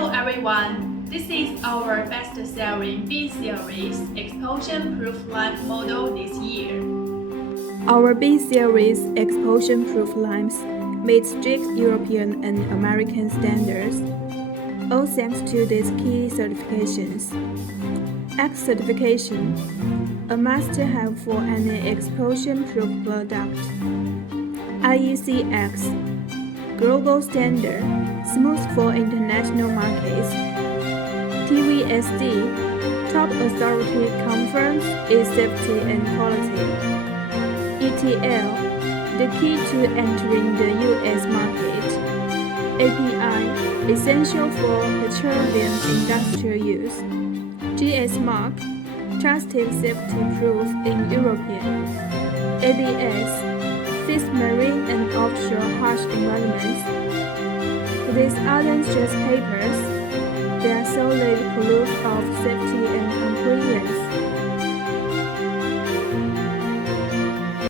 Hello everyone, this is our best-selling B-Series explosion-proof lime model this year. Our B-Series explosion-proof limes meet strict European and American standards, all thanks to these key certifications. X certification, a must-have for any explosion-proof product. IECEx, global standard, smooth for international markets. TÜV SÜD, top authority confirms its safety and quality. ETL, the key to entering the US market. API, essential for petroleum industrial use. GS mark, trusted safety proof in European. ABS, fits marine and offshore harsh environments. These aren't just papers, they are solid proof of safety